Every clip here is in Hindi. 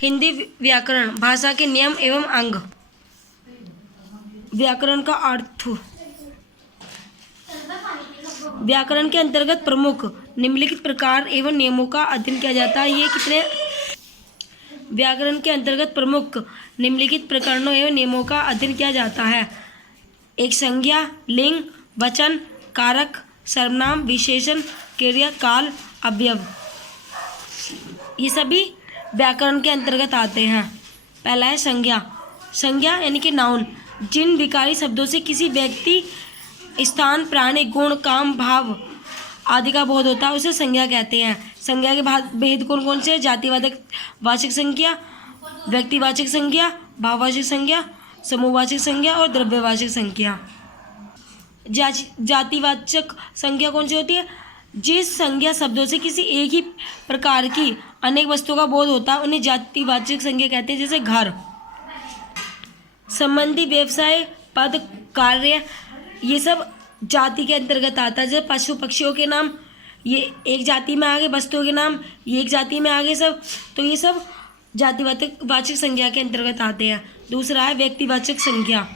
हिंदी व्याकरण भाषा के नियम एवं अंग। व्याकरण का अर्थ। व्याकरण के अंतर्गत प्रमुख निम्नलिखित प्रकार एवं नियमों का अध्ययन किया जाता है। ये कितने व्याकरण के अंतर्गत प्रमुख निम्नलिखित प्रकरणों एवं नियमों का अध्ययन किया जाता है। एक संज्ञा, लिंग, वचन, कारक, सर्वनाम, विशेषण, क्रिया, काल, अवयव, ये सभी व्याकरण के अंतर्गत आते हैं। पहला है संज्ञा। संज्ञा यानी कि नाउन, जिन विकारी शब्दों से किसी व्यक्ति, स्थान, प्राणी, गुण, काम, भाव आदि का बोध होता है उसे संज्ञा कहते हैं। संज्ञा के भेद कौन कौन से? जातिवाचक वाचक संज्ञा, व्यक्तिवाचक संज्ञा, भाववाचक संज्ञा, समूहवाचक संज्ञा और द्रव्यवाचक संज्ञा। जातिवाचक संज्ञा कौन सी होती है? जिस संज्ञा शब्दों से किसी एक ही प्रकार की अनेक वस्तुओं का बोध होता है उन्हें जातिवाचक संज्ञा कहते हैं। जैसे घर, संबंधी, व्यवसाय, पद, कार्य, ये सब जाति के अंतर्गत आता है। जैसे पशु पक्षियों के नाम ये एक जाति में आ गए, वस्तुओं के नाम ये एक जाति में आ गए सब, तो ये सब जातिवाचक संज्ञा के अंतर्गत आते हैं। दूसरा है व्यक्तिवाचक संज्ञा।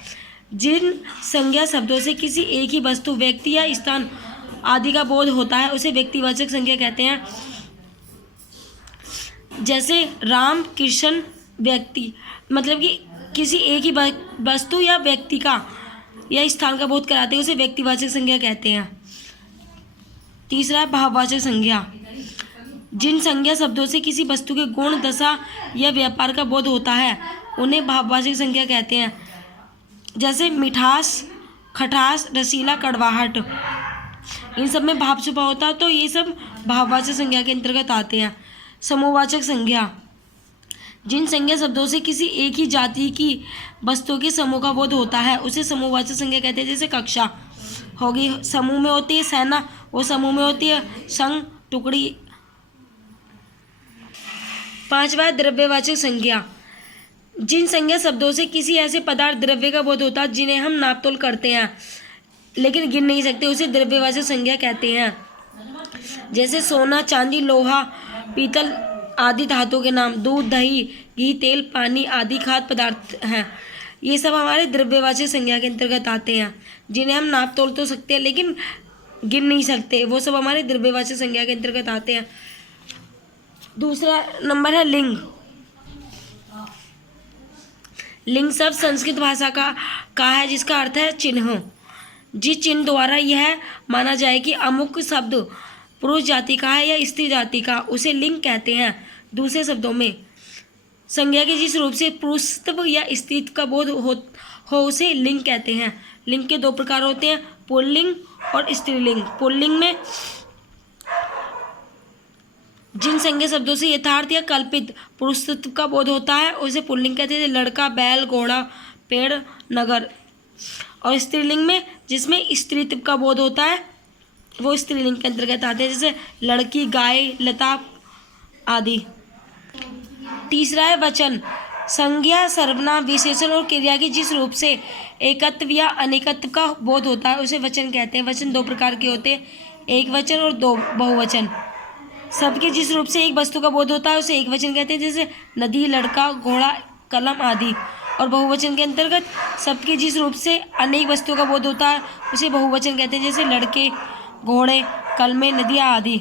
जिन संज्ञा शब्दों से किसी एक ही वस्तु, व्यक्ति या स्थान आदि का बोध होता है उसे व्यक्तिवाचक संज्ञा कहते हैं। जैसे राम, कृष्ण, व्यक्ति, मतलब कि किसी एक ही वस्तु या व्यक्ति का या स्थान का बोध कराते हैं उसे व्यक्तिवाचक संज्ञा कहते हैं। तीसरा है भाववाचक संज्ञा। जिन संज्ञा शब्दों से किसी वस्तु के गुण, दशा या व्यापार का बोध होता है उन्हें भाववाचक संज्ञा कहते हैं। जैसे मिठास, खटास, रसीला, कड़वाहट, इन सब में भाव छुपा होता है तो ये सब भाववाचक संज्ञा के अंतर्गत आते हैं। समूहवाचक संज्ञा। जिन संज्ञा शब्दों से किसी एक ही जाति की वस्तुओं के समूह का बोध होता है उसे समूहवाचक संज्ञा कहते हैं। जैसे कक्षा होगी, समूह में होती है, सेना वो समूह में होती है, संघ, टुकड़ी। पांचवा द्रव्यवाचक संज्ञा। जिन संज्ञा शब्दों से किसी ऐसे पदार्थ, द्रव्य का बोध होता है जिन्हें हम नापतोल करते हैं लेकिन गिन नहीं सकते उसे द्रव्यवाचक संज्ञा कहते हैं। जैसे सोना, चांदी, लोहा, पीतल आदि धातुओं के नाम, दूध, दही, घी, तेल, पानी आदि खाद्य पदार्थ हैं। ये सब हमारे द्रव्यवाचक संज्ञा के अंतर्गत आते हैं जिन्हें हम नाप तोल तो सकते हैं लेकिन गिन नहीं सकते, वो सब हमारे द्रव्यवाचक संज्ञा के अंतर्गत आते हैं। दूसरा नंबर है लिंग। लिंग शब्द संस्कृत भाषा का है जिसका अर्थ है चिन्ह। जिस चिन्ह द्वारा यह माना जाए कि अमुक शब्द पुरुष जाति का है या स्त्री जाति का उसे लिंग कहते हैं। दूसरे शब्दों में संज्ञा के जिस रूप से पुरुषत्व या स्त्रीत्व का बोध हो उसे लिंग कहते हैं। लिंग के दो प्रकार होते हैं, पुल्लिंग और स्त्रीलिंग। पुल्लिंग में जिन संज्ञा शब्दों से यथार्थ या कल्पित पुरुषत्व का बोध होता है उसे पुल्लिंग कहते हैं। लड़का, बैल, घोड़ा, पेड़, नगर। और स्त्रीलिंग में जिसमें स्त्रीत्व का बोध होता है वो स्त्रीलिंग के अंतर्गत आते हैं। जैसे लड़की, गाय, लता आदि। तीसरा है वचन। संज्ञा, सर्वनाम, विशेषण और क्रिया की जिस रूप से एकत्व या अनेकत्व का बोध होता है उसे वचन कहते हैं। वचन दो प्रकार के होते हैं, एक वचन और दो बहुवचन। शब्द के जिस रूप से एक वस्तु का बोध होता है उसे एक वचन कहते हैं। जैसे नदी, लड़का, घोड़ा, कलम आदि। और बहुवचन के अंतर्गत शब्द के जिस रूप से अनेक वस्तुओं का बोध होता है उसे बहुवचन कहते हैं। जैसे लड़के, घोड़े, कलमें, नदियाँ आदि।